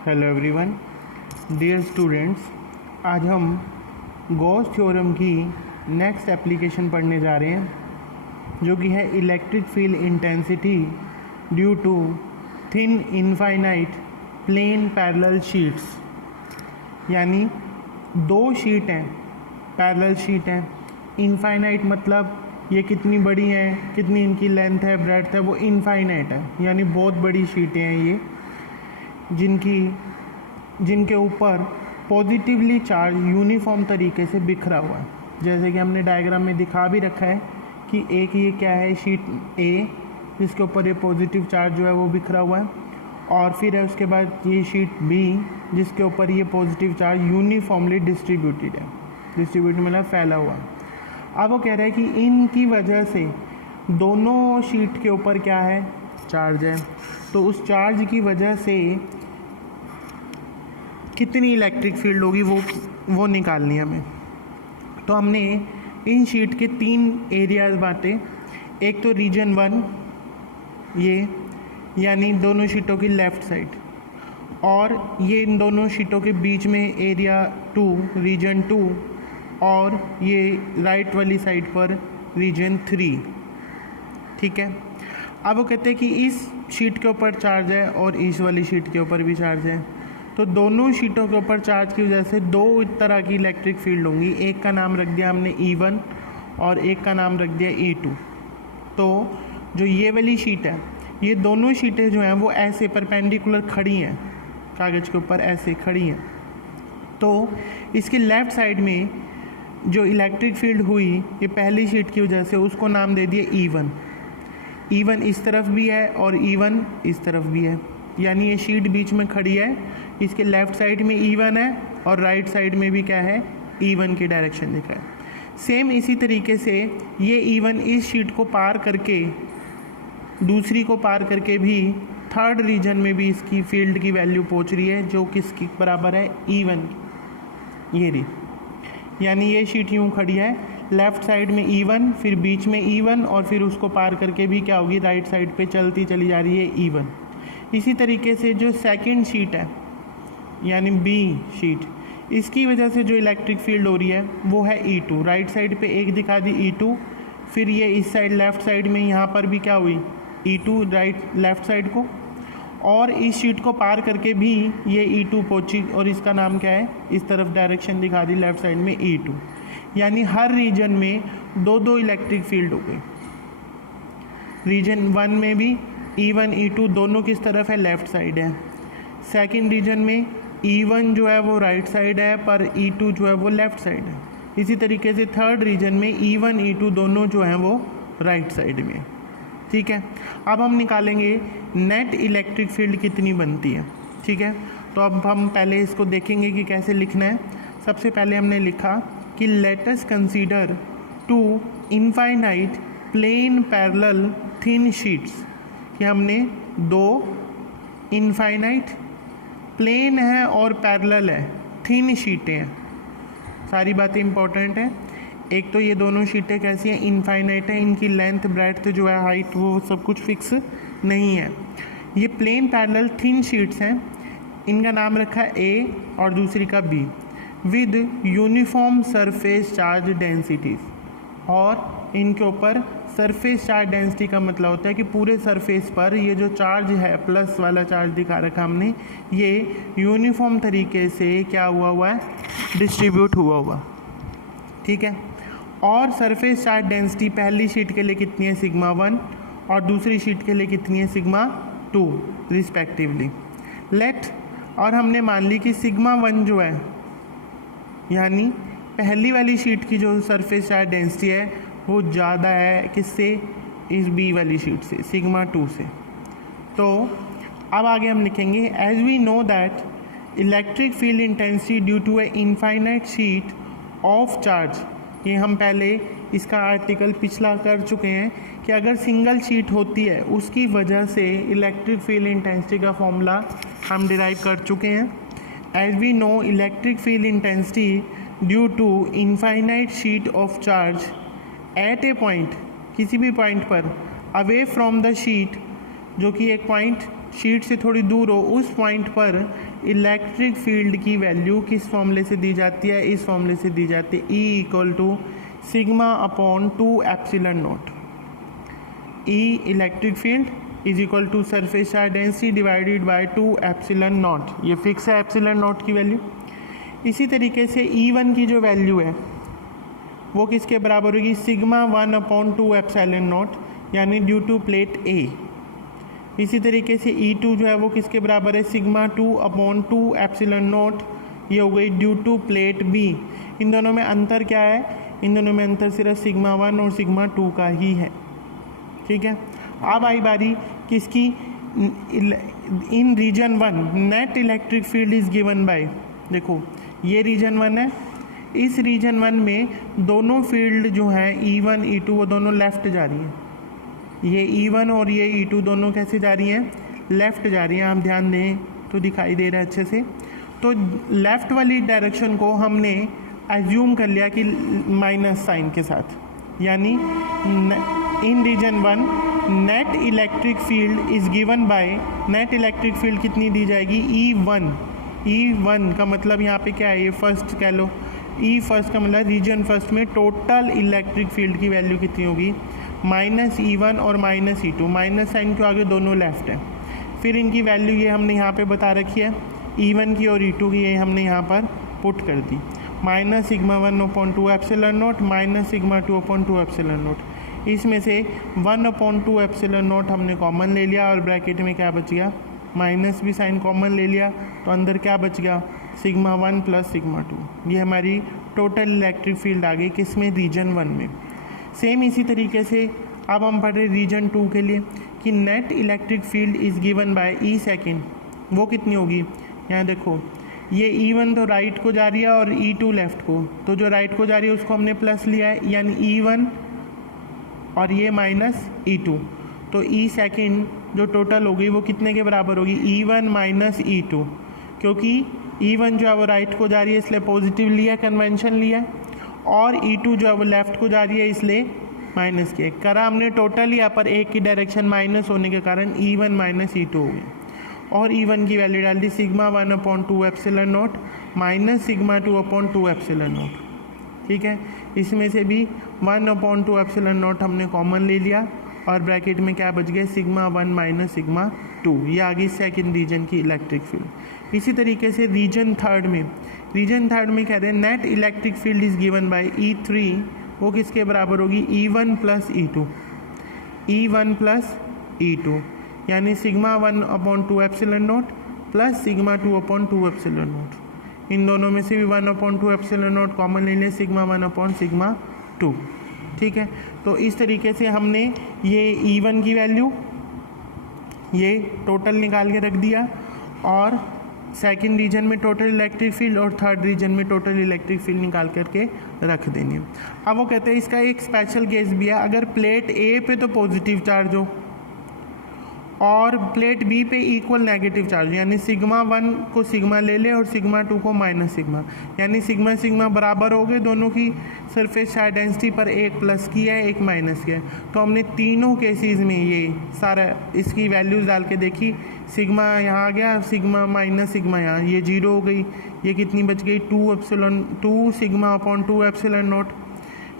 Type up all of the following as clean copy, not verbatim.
Hello everyone, dear students. आज हम Gauss theorem की नेक्स्ट एप्लीकेशन पढ़ने जा रहे हैं, जो कि है electric field intensity due to thin infinite plane parallel sheets. यानी दो शीट हैं, पैरेलल शीट हैं। इनफाइनाइट मतलब ये कितनी बड़ी हैं, कितनी इनकी लेंथ है, ब्रेड्थ है, वो इनफाइनाइट है, यानी बहुत बड़ी शीटें हैं ये, जिनके ऊपर पॉजिटिवली चार्ज यूनिफॉर्म तरीके से बिखरा हुआ है। जैसे कि हमने डायग्राम में दिखा भी रखा है कि एक ये क्या है, शीट ए, जिसके ऊपर ये पॉजिटिव चार्ज जो है वो बिखरा हुआ है, और फिर है उसके बाद ये शीट बी, जिसके ऊपर ये पॉजिटिव चार्ज यूनिफॉर्मली डिस्ट्रीब्यूटेड है। डिस्ट्रीब्यूटेड मतलब फैला हुआ है। अब वो कह रहा है कि इनकी वजह से दोनों शीट के ऊपर क्या है, चार्ज है। तो उस चार्ज की वजह से कितनी इलेक्ट्रिक फील्ड होगी वो निकालनी है हमें। तो हमने इन शीट के तीन एरियाज बांटे। एक तो रीजन 1 ये, यानी दोनों शीटों की लेफ़्ट साइड, और ये इन दोनों शीटों के बीच में एरिया 2 रीजन 2, और ये राइट वाली साइड पर रीजन 3। ठीक है। अब वो कहते हैं कि इस शीट के ऊपर चार्ज है और इस वाली शीट के ऊपर भी चार्ज है। तो दोनों शीटों के ऊपर चार्ज की वजह से दो तरह की इलेक्ट्रिक फील्ड होंगी। एक का नाम रख दिया हमने E1 और एक का नाम रख दिया E2। तो जो ये वाली शीट है, ये दोनों शीटें जो हैं वो ऐसे परपेंडिकुलर खड़ी हैं, कागज़ के ऊपर ऐसे खड़ी हैं। तो इसके लेफ़्ट साइड में जो इलेक्ट्रिक फील्ड हुई ये पहली शीट की वजह से, उसको नाम दे दिया E1। E1 इस तरफ भी है और E1 इस तरफ भी है, यानी ये शीट बीच में खड़ी है। इसके लेफ़्ट साइड में E1 है और राइट साइड में भी क्या है, E1 की डायरेक्शन दिखा है। सेम इसी तरीके से ये E1 इस शीट को पार करके, दूसरी को पार करके भी थर्ड रीजन में भी इसकी फील्ड की वैल्यू पहुंच रही है, जो किसकी बराबर है, E1। ये रही, यानी ये शीट यूँ खड़ी है, लेफ़्ट साइड में E1, फिर बीच में E1, और फिर उसको पार करके भी क्या होगी, राइट साइड पे चलती चली जा रही है E1। इसी तरीके से जो सेकंड शीट है, यानी बी शीट, इसकी वजह से जो इलेक्ट्रिक फील्ड हो रही है वो है E2। राइट साइड पे एक दिखा दी E2, फिर ये इस साइड लेफ़्ट साइड में यहाँ पर भी क्या हुई, E2 राइट लेफ़्ट साइड को, और इस शीट को पार करके भी ये E2 पहुँची, और इसका नाम क्या है, इस तरफ डायरेक्शन दिखा दी लेफ़्ट साइड में E2। यानी हर रीजन में दो दो इलेक्ट्रिक फील्ड हो गई। रीजन 1 में भी E1 E2 दोनों किस तरफ है, लेफ़्ट साइड है। सेकंड रीजन में E1 जो है वो राइट साइड है, पर E2 जो है वो लेफ़्ट साइड है। इसी तरीके से थर्ड रीजन में E1 E2 दोनों जो हैं वो राइट साइड में। ठीक है। अब हम निकालेंगे नेट इलेक्ट्रिक फील्ड कितनी बनती है। ठीक है। तो अब हम पहले इसको देखेंगे कि कैसे लिखना है। सबसे पहले हमने लिखा कि let us consider 2 infinite plane parallel thin sheets, कि हमने दो इनफाइनाइट प्लेन है और पैरेलल है, थिन शीटें हैं। सारी बातें इंपॉर्टेंट हैं। एक तो ये दोनों शीटें कैसी हैं, इनफाइनाइट हैं, इनकी लेंथ ब्रेड्थ जो है, हाइट, वो सब कुछ फिक्स नहीं है। ये प्लेन पैरेलल थिन शीट्स हैं, इनका नाम रखा है A और दूसरी का B, with uniform surface charge densities. और इनके ऊपर सरफेस चार्ज डेंसिटी का मतलब होता है कि पूरे सरफेस पर ये जो चार्ज है, प्लस वाला चार्ज दिखा रखा हमने, ये यूनिफॉर्म तरीके से क्या हुआ है, डिस्ट्रीब्यूट हुआ। ठीक है। और सरफेस चार्ज डेंसिटी पहली शीट के लिए कितनी है, सिग्मा 1, और दूसरी शीट के लिए कितनी है, सिग्मा 2 रिस्पेक्टिवली। और हमने मान ली कि सिग्मा 1 जो है, यानी पहली वाली शीट की जो सरफेस चार्ज डेंसिटी है वो ज़्यादा है किससे, इस बी वाली शीट से, सिग्मा 2 से। तो अब आगे हम लिखेंगे, as we know that electric field intensity due to a infinite sheet of charge. ये हम पहले इसका आर्टिकल पिछला कर चुके हैं कि अगर सिंगल शीट होती है उसकी वजह से इलेक्ट्रिक फील्ड इंटेंसिटी का फॉर्मूला हम डिराइव कर चुके हैं। As we know electric field intensity due to infinite sheet of charge at a point, किसी भी पॉइंट पर, अवे फ्रॉम द शीट, जो कि एक पॉइंट शीट से थोड़ी दूर हो, उस पॉइंट पर इलेक्ट्रिक फील्ड की वैल्यू किस फॉर्मूले से दी जाती है? इस फॉर्मूले से दी जाती है, E equal to sigma upon 2 epsilon naught. E electric field is equal to surface charge density divided by 2 epsilon naught. ये फिक्स है एप्सिलॉन नॉट की वैल्यू। इसी तरीके से E1 की जो वैल्यू है वो किसके बराबर होगी? सिग्मा 1 अपॉन 2 एप्सिलॉन नॉट, यानी ड्यू टू प्लेट A। इसी तरीके से E2 जो है वो किसके बराबर है? सिग्मा 2 अपॉन 2 एप्सिलॉन नॉट, ये हो गई ड्यू टू प्लेट B। इन दोनों में अंतर क्या है? इन दोनों में अंतर सिर्फ सिग्मा 1 और सिग्मा 2 का ही है। ठीक है, अब आई बारी किसकी? In region 1 net electric field is given by, देखो ये रीजन 1 है, इस रीजन 1 में दोनों फील्ड जो हैं E1 E2 वो दोनों लेफ़्ट जा रही हैं। ये E1 और ये E2 दोनों कैसे जा रही हैं? लेफ़्ट जा रही हैं। आप ध्यान दें तो दिखाई दे रहा है अच्छे से। तो लेफ़्ट वाली डायरेक्शन को हमने एज्यूम कर लिया कि माइनस साइन के साथ, यानी in region 1 net electric field is given by, net electric field कितनी दी जाएगी? E1। E1 का मतलब यहाँ पे क्या है? ये फर्स्ट कह लो, E फर्स्ट का मतलब रीजन फर्स्ट में टोटल इलेक्ट्रिक फील्ड की वैल्यू कितनी होगी? माइनस E1 और माइनस E2। माइनस साइन के आगे दोनों लेफ्ट है। फिर इनकी वैल्यू ये हमने यहाँ पे बता रखी है, E1 की और E2 की, ये हमने यहाँ पर पुट कर दी। Minus sigma 1 upon 2 epsilon naught minus sigma 2 upon 2 epsilon naught. इसमें से 1 अपॉन 2 एप्सिलॉन नॉट हमने कॉमन ले लिया और ब्रैकेट में क्या बच गया? माइनस भी साइन कॉमन ले लिया, तो अंदर क्या बच गया? Sigma 1 plus sigma 2। ये हमारी टोटल इलेक्ट्रिक फील्ड आ गई किसमें? रीजन 1 में। सेम इसी तरीके से अब हम पढ़ रहे रीजन 2 के लिए कि net electric field is given by E second, वो कितनी होगी? यहाँ देखो, ये E1 तो राइट को जा रही है और E2 लेफ़्ट को, तो जो राइट को जा रही है उसको हमने प्लस लिया है, यानी E1 और ये माइनस E2। तो E सेकेंड जो टोटल होगी वो कितने के बराबर होगी? E1 माइनस E2, क्योंकि E1 जो है वो राइट को जा रही है इसलिए पॉजिटिव लिया, कन्वेंशन लिया, और E2 जो है वो लेफ़्ट को जा रही है इसलिए माइनस किया। करा हमने टोटल, यहाँ पर एक की डायरेक्शन माइनस होने के कारण E1 माइनस E2 हो गया, और E1 की वैल्यू डाल दी sigma 1 upon 2 epsilon naught minus sigma 2 upon 2 epsilon naught. ठीक है, इसमें से भी 1 अपॉन 2 एप्सिलॉन नॉट हमने कॉमन ले लिया और ब्रैकेट में क्या बच गया? Sigma 1 minus sigma 2। ये आ गई सेकेंड रीजन की इलेक्ट्रिक फील्ड। इसी तरीके से रीजन थर्ड में कह रहे हैं net electric field is given by E3, वो किसके बराबर होगी? E1 plus E2। E1 plus E2 यानी sigma 1 upon 2 epsilon naught plus sigma 2 upon 2 epsilon naught. इन दोनों में से भी 1 अपॉन 2 एप्सिलॉन नॉट कॉमन ले लिया, सिग्मा 1 अपॉन सिग्मा 2। ठीक है, तो इस तरीके से हमने ये E1 की वैल्यू ये टोटल निकाल के रख दिया, और सेकंड रीजन में टोटल इलेक्ट्रिक फील्ड और थर्ड रीजन में टोटल इलेक्ट्रिक फील्ड निकाल करके रख देनी है। अब वो कहते हैं इसका एक स्पेशल केस भी है, अगर प्लेट A पे तो पॉजिटिव चार्ज हो और प्लेट B पे इक्वल नेगेटिव चार्ज, यानी सिग्मा 1 को सिग्मा ले ले और सिग्मा 2 को माइनस सिग्मा, यानी सिग्मा सिग्मा बराबर हो गए, दोनों की सरफेस चार्ज डेंसिटी पर एक प्लस किया है एक माइनस किया है। तो हमने तीनों केसेस में ये सारा इसकी वैल्यूज़ डाल के देखी, सिग्मा यहाँ आ गया, सिग्मा माइनस सिग्मा यहाँ, ये 0 हो गई, ये कितनी बच गई? 2 sigma upon 2 epsilon not,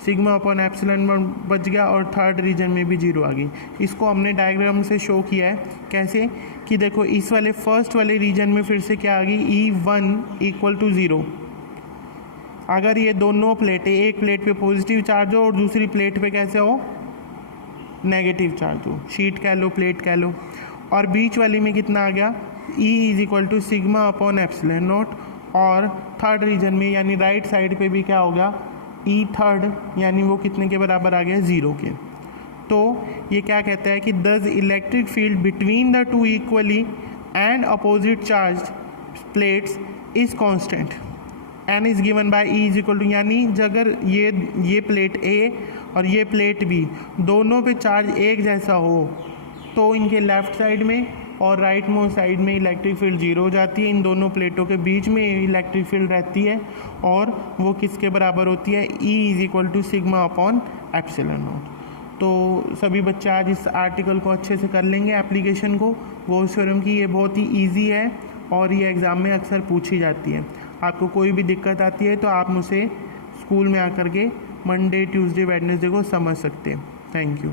sigma upon epsilon बच गया, और थर्ड रीजन में भी 0 आ गई। इसको हमने डायग्राम से शो किया है कैसे कि देखो इस वाले फर्स्ट वाले रीजन में फिर से क्या आ गई? E1 equal to 0। अगर ये दोनों प्लेटें, एक प्लेट पे पॉजिटिव चार्ज हो और दूसरी प्लेट पे कैसे हो? नेगेटिव चार्ज हो, शीट कह लो प्लेट कह लो, और बीच वाली में कितना आ गया? E is equal to sigma upon epsilon naught, और थर्ड रीजन में यानी राइट साइड पे भी क्या होगा? E थर्ड, यानी वो कितने के बराबर आ गया? 0 के। तो ये क्या कहता है कि this electric field between the two equally and opposite charge plates is constant and is given by E is equal to, यानी अगर ये प्लेट A और ये प्लेट B दोनों पे चार्ज एक जैसा हो तो इनके लेफ़्ट साइड में और राइट मोस्ट साइड में इलेक्ट्रिक फील्ड 0 हो जाती है। इन दोनों प्लेटों के बीच में इलेक्ट्रिक फील्ड रहती है और वो किसके बराबर होती है? E is equal to sigma upon epsilon naught. तो सभी बच्चे आज इस आर्टिकल को अच्छे से कर लेंगे, एप्लीकेशन को। गॉस थ्योरम की ये बहुत ही ईजी है और ये एग्ज़ाम में अक्सर पूछी जाती है। आपको कोई भी दिक्कत आती है तो आप मुझसे स्कूल में आकर के मंडे, ट्यूसडे, वेडनेसडे को समझ सकते हैं। Thank you.